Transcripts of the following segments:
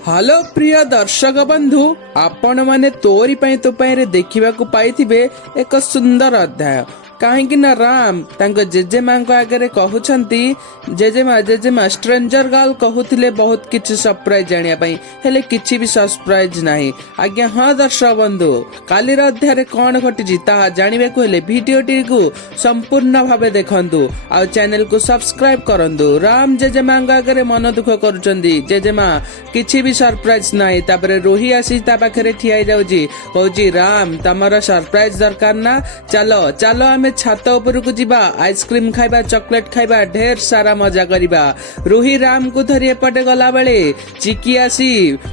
Hello प्रिय दर्शक बंधु आपण माने तोरी पई तो पई देखा पाइथिबे एक सुंदर अध्याय कहीं ना राम तांको जेजेमा आगे कहउछंती जेजेमा स्ट्रेंजर गर्ल कहूथिले बहुत किछि सरप्राइज जानिया पई हेले किछि भी सरप्राइज नाही। आज्ञा हाँ दर्शक बंधु काली अध्याय कौन घटी ताहा जानिबे को हेले वीडियोटी को संपूर्ण भावे देखंतु आ चैनल को सब्सक्राइब करंतु। राम जेजेमा आगे मन दुख करूछंती जेजेमा किछि भी सरप्राइज नाही। तापरे रोही आसी ता पाखरे ठिया जाउची कहूची राम तमरा सरप्राइज दरकार ना चलो चलो आमे छात उपरकू जीवा आइसक्रीम खाइबा चॉकलेट खाइबा ढेर सारा मजा करिबा। रूही राम को धरी एपटे गला बेले चिकी आसी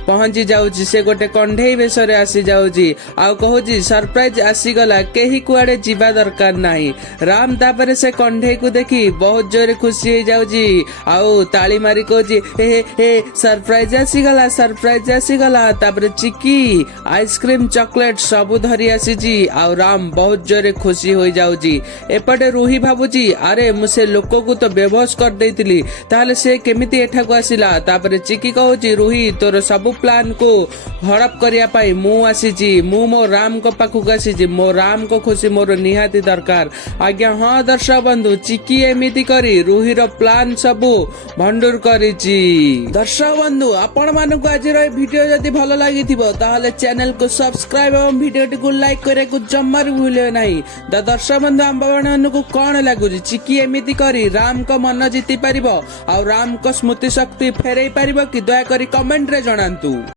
पहुंची जाउची से गोटे कंढेई बेसरे आसी जाउची आ कहूची सरप्राइज आसी गला केही कुआडे जीवा दरकार नाही। राम तापरे से कंढेई को देखी बहुत जोरे खुशी हो जाउची आउ ताली मारी कहूची हे हे सरप्राइज आसी गला। तापरे चिकी आइसक्रीम चॉकलेट सब धरी आसीची आ राम बहुत जोरे खुशी हो जाउची। एपटे रूही भाबुची अरे मुझे लोक को तो बेहोश कर देइतिली ताहले से केमिति एठा को आसिला। तापरे चिकी कहूची रूही तोर सब प्लान को हड़प करिया पाई मु आसीची मु मो राम को पाखु आसीची मो राम को खुशी मोर निहाती दरकार। आज्ञा हाँ दर्शक बंधु चिकी एमिति करी रूही रो प्लान सबु भंडूर करिची। दर्शक बंधु आपण मानकु आज रो वीडियो जदि भलो लागिथिबो ताहले चैनल को सब्सक्राइब एवं वीडियो को लाइक करे को जम्मार भूलियो नाही। दर्शक बंधु आंबा को कौन लगुच चिकी एमिति करी राम को मन जीति पारिबो आ राम को स्मृति शक्ति फेरई पारिबो कि दया करी कमेंट रे जणांतु।